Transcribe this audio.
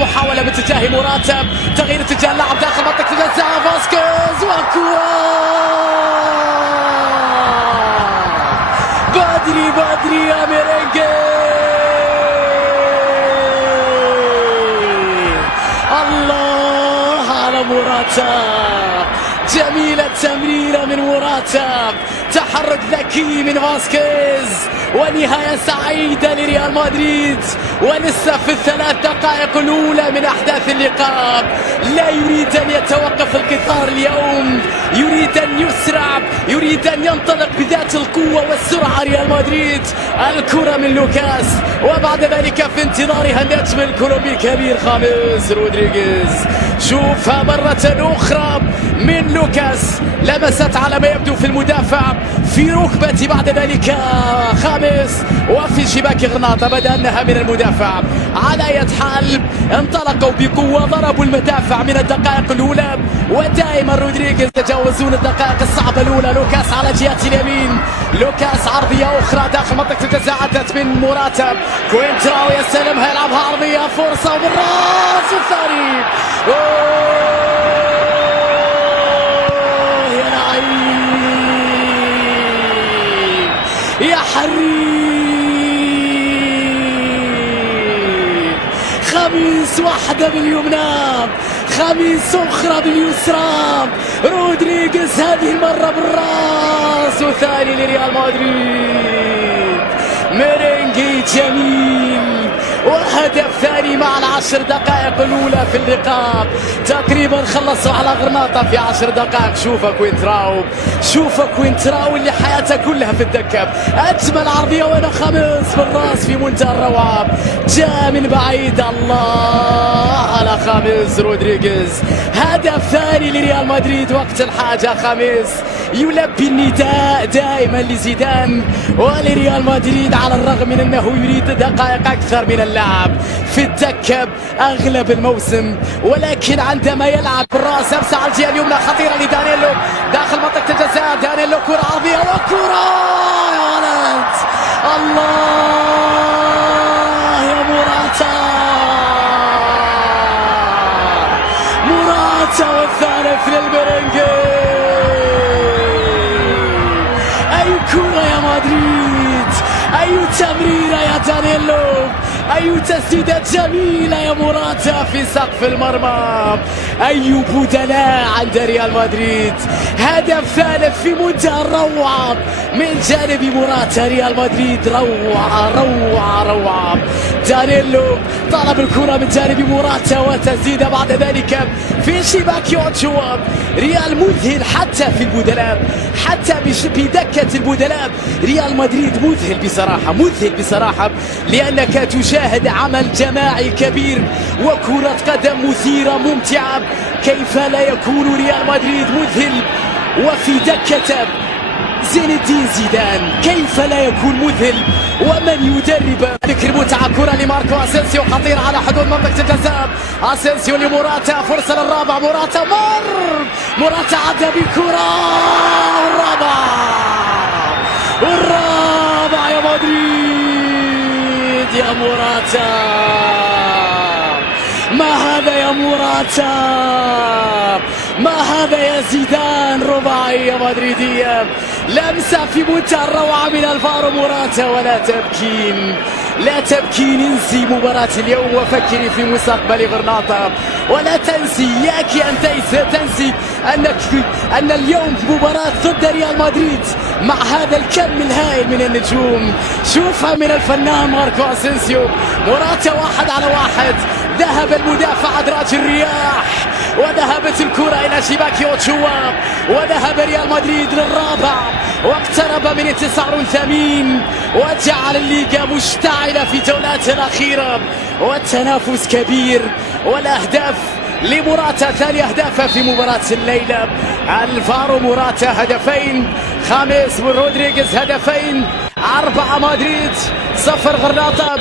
محاولة باتجاه موراتا، تغيير اتجاه اللاعب داخل منطقة الجزاء، فاسكيز وكرة بدري يا ميرينجي. الله على موراتا، جميلة تمريرة من موراتا، تحرك ذكي من فاسكيز، ونهاية سعيدة لريال مدريد. ولسه في الثلاث دقائق الأولى من أحداث اللقاء، لا يريد أن يتوقف القطار اليوم، يريد أن يسرع، يريد أن ينطلق بذات القوة والسرعة ريال مدريد. الكرة من لوكاس، وبعد ذلك في انتظارها النجم الكولومبي الكبير خامس رودريغيز. شوفها مرة أخرى من لوكاس، لمست على ما يبدو في المدافع في ركبة، بعد ذلك خامس وفي شباك غرناطة، بدأ أنها من المدافع. على أي حال انطلقوا بقوة، ضربوا المدافع من الدقائق الأولى، ودائما رودريغيز يتجاوزون الدقائق الصعبة الأولى. لوكاس على جهة اليمين، لوكاس عرضية أخرى داخل منطقة الجزاء، عدت من موراتا، كوينتراو يستلمها، يلعبها عرضية، فرصة بالراس الثاني. يا لعيب يا حريف، خميس واحدة باليمنى، خميس أخرى باليسرى، رودريغيز هذه المرة بالراس، وثاني لريال مدريد. ميرينجي جميل، وهدف ثاني مع العشر دقائق الأولى في اللقاء. تقريبا خلصوا على غرناطة في 10 دقائق. شوف كوينتراو اللي حياته كلها في الدكة، أجمل عرضية وأنا خامس بالراس في منتهى الروعة، جاء من بعيد. الله على خامس رودريغيز، هدف ثاني لريال مدريد وقت الحاجة. خامس يلبي النداء دائما لزيدان ولريال مدريد، على الرغم من أنه يريد دقائق أكثر من اللعب في الدكة أغلب الموسم، ولكن عندما يلعب بالرأس أمسى على الجهة اليمنى، خطيرة لدانييلو داخل منطقة الجزاء. دانييلو كرة عرضية وكرة يا ولد، الله يا موراتا، والثالث للميرينجي. أي كرة يا مدريد، أي تمريرة يا دانييلو، أي تسديدة جميلة يا موراتا في سقف المرمى، أي بدلاء عند ريال مدريد. هدف ثالث في منتهى الروعة من جانب موراتا. ريال مدريد روعة. دانييلو طلب الكرة من جانب موراتا، وتسديدة بعد ذلك في شباك اوتشوا. ريال مذهل حتى في البدلاء، حتى بدكة البدلاء. ريال مدريد مذهل بصراحة، لأنك تشاهد عمل جماعي كبير وكرة قدم مثيرة ممتعة. كيف لا يكون ريال مدريد مذهل وفي دكة زين الدين زيدان؟ كيف لا يكون مذهل ومن يدرب؟ ذكر متعة، كرة لماركو اسينسيو، خطير على حدود منطقة الجزاء. اسينسيو لموراتا، فرصة للرابع، موراتا عدى بالكرة، والرابع يا مدريد. يا موراتا، ما هذا يا موراتا، ما هذا يا زيدان، رباعية مدريدية، لمسة في منتهى الروعة من الفارو موراتا. لا تبكين، انسي مباراة اليوم وفكري في مستقبل غرناطة، ولا تنسي، إياك أن تنسي أن اليوم مباراة ضد ريال مدريد مع هذا الكم الهائل من النجوم. شوفها من الفنان ماركو اسينسيو، موراتا 1 على 1، ذهب المدافع أدراج الرياح، وذهبت الكرة إلى شباك اوتشوا، وذهب ريال مدريد للرابع، واقترب من انتصار ثمين، وجعل الليغا مشتعلة في جولاتها الأخيرة، والتنافس كبير، والأهداف لموراتا 3 أهداف في مباراة الليلة. الفارو موراتا هدفين، خامس رودريغيز هدفين، 4 مدريد 0 غرناطة.